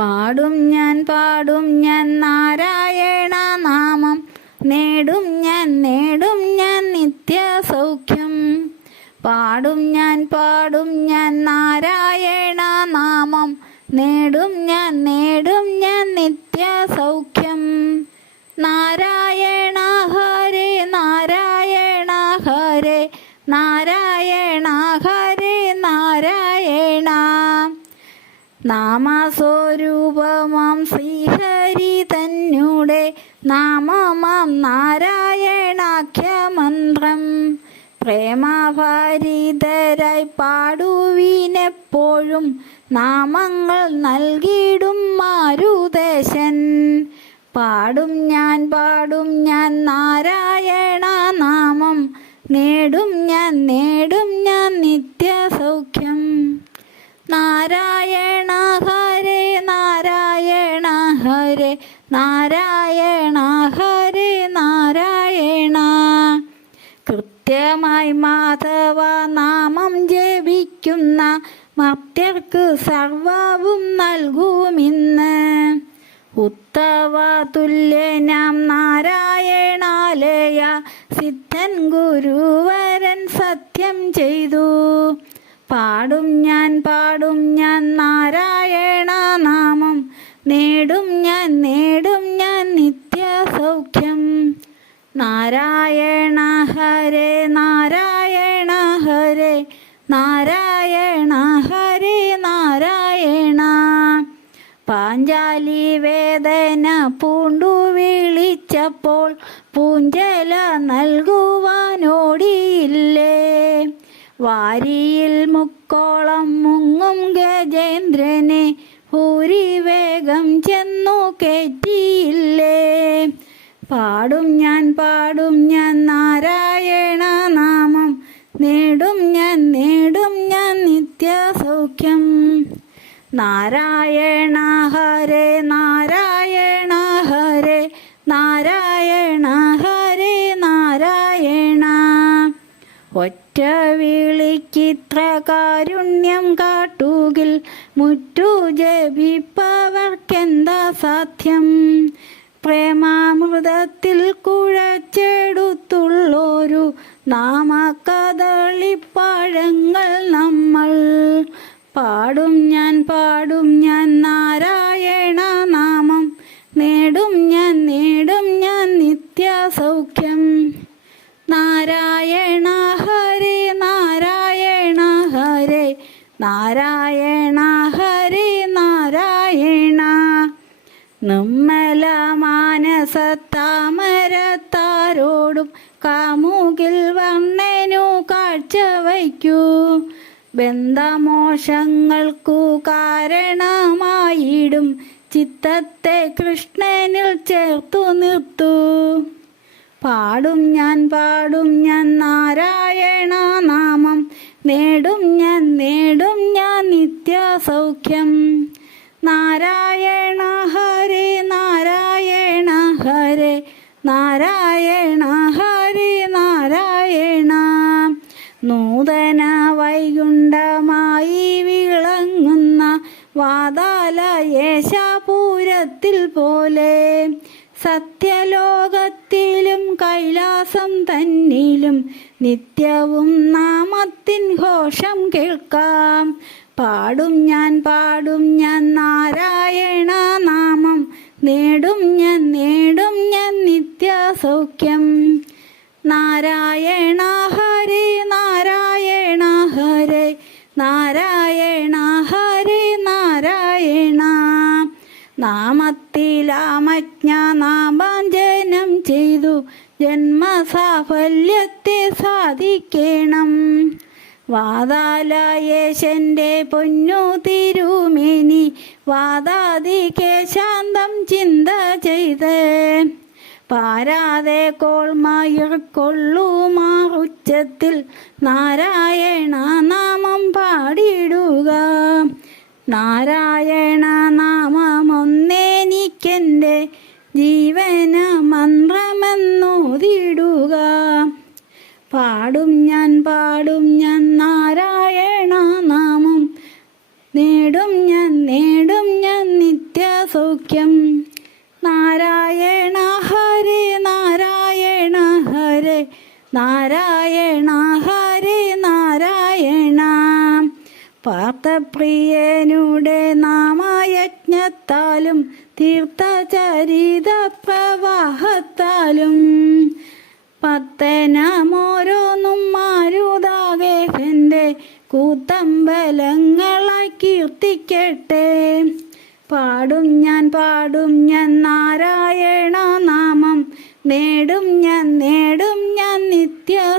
പാടും ഞാൻ പാടും ഞാൻ നാരായണ നാമം. നേടും ഞാൻ നേടും ഞാൻ നിത്യ സൗഖ്യം പാടും ഞാൻ പാടും ഞാൻ നാരായണ നാമം. നേടും ഞാൻ നേടും ഞാൻ നിത്യ സൗഖ്യം നാരായണ ഹരേ നാരായണ ഹരേ നാരായണ ഹരേ നാമസ്വരൂപമാം ശ്രീഹരി തന്നുടെ നാമമാം നാരായണാഖ്യമന്ത്രം. പ്രേമഭാരിതരായി പാടുവിനെപ്പോഴും നാമങ്ങൾ നൽകിയിടും മാരുദേശൻ പാടും ഞാൻ പാടും ഞാൻ നാരായണ നാമം. നേടും ഞാൻ നേടും ഞാൻ നിത്യസൗഖ്യം. നാരായണ കൃത്യമായി മാധവ നാമം ജപിക്കുന്ന മർത്യർക്ക് സർവവും നൽകുമിന്ന് ഉത്തവ തുല്യനാം നാരായണാലയ സിദ്ധൻ ഗുരുവരൻ സത്യം ചെയ്തു. പാടും ഞാൻ പാടും ഞാൻ നാരായണ നാമം. നേടും ഞാൻ നേടും ഞാൻ നിത്യ സൗഖ്യം. നാരായണ ഹരേ നാരായണ ഹരേ നാരായണ ഹരേ നാരായണ. പാഞ്ചാലി വേദന പൂണ്ടു വിളിച്ചപ്പോൾ പൂഞ്ചല നൽകുവാനോടിയില്ലേ? വാരിയിൽ മുക്കോളം മുങ്ങും ഗജേന്ദ്രനെ ഭൂരി വേഗം ചെന്നു കയറ്റിയില്ലേ പാടും ഞാൻ പാടും ഞാൻ നാരായണ നാമം. നേടും ഞാൻ നേടും ഞാൻ നിത്യസൗഖ്യം. നാരായണ ഹരേ നാരായണ ഹരേ നാരായണ ഹരേ നാരായണ. ഒറ്റ വിളിക്കിത്ര കാരുണ്യം കാട്ടുകിൽ മുറ്റു ജപിപ്പവർക്കെന്താ സാധ്യം? പ്രേമാമൃതത്തിൽ കുഴച്ചെടുത്തുള്ളൊരു നാമകദളിപ്പഴങ്ങൾ നമ്മൾ പാടും ഞാൻ പാടും ഞാൻ നാരായണ നാമം നേടും ഞാൻ നേടും ഞാൻ നിത്യസൗഖ്യം. നാരായണ ഹരേ നാരായണ ഹരേ നാരായണ ഹരേ നാരായണ. നിർമ്മല മാനസത്താമരത്താരോടും കാമുകിൽ വർണനു കാഴ്ച വയ്ക്കൂ. ബന്ധമോഷങ്ങൾക്കു കാരണമായിടും. ചിത്തത്തെ കൃഷ്ണനിൽ ചേർത്തു നിർത്തൂ. പാടും ഞാൻ പാടും ഞാൻ നാരായണ നാമം. നേടും ഞാൻ നേടും ഞാൻ നിത്യ നൂതന വൈകുണ്ഠമായി വിളങ്ങുന്ന വാതാല യേശാപൂരത്തിൽ പോലെ സത്യലോകത്തിലും കൈലാസം തന്നിലും നിത്യവും നാമത്തിൻ ഘോഷം കേൾക്കാം. പാടും ഞാൻ പാടും ഞാൻ നാരായണ നാമം നേടും ഞാൻ നാമത്തിലാമജ്ഞ നാമാഞ്ജനം ചെയ്തു. ജന്മസാഫല്യത്തെ സാധിക്കണം. വാതാലയേശന്റെ പൊന്നു തിരുമേനി വാദാതി കേശാന്തം ചിന്ത ചെയ്ത്. പാരാതെ കോൾമയർക്കൊള്ളുമാറുച്ചത്തിൽ നാരായണ നാമം പാടിയിടുക. നാരായണ നാമമൊന്നേനിക്കെന്റെ ജീവന മന്ത്രമെന്നോതിടുക. പാടും ഞാൻ പാടും ഞാൻ നാരായണ നാമം. നേടും ഞാൻ നേടും ഞാൻ നിത്യസൗഖ്യം. നാരായണ ഹരേ നാരായണ ഹരേ നാരായണ പാർത്ഥപ്രിയനുടെ നാമയജ്ഞത്താലും തീർത്ഥചരിത പ്രവാഹത്താലും പത്തനമോരോന്നും മാരുതാകെ എന്റെ കൂത്തമ്പലങ്ങളായി കീർത്തിക്കട്ടെ. പാടും ഞാൻ പാടും ഞാൻ നാരായണ നാമം നേടും ഞാൻ നേടും ഞാൻ നിത്യ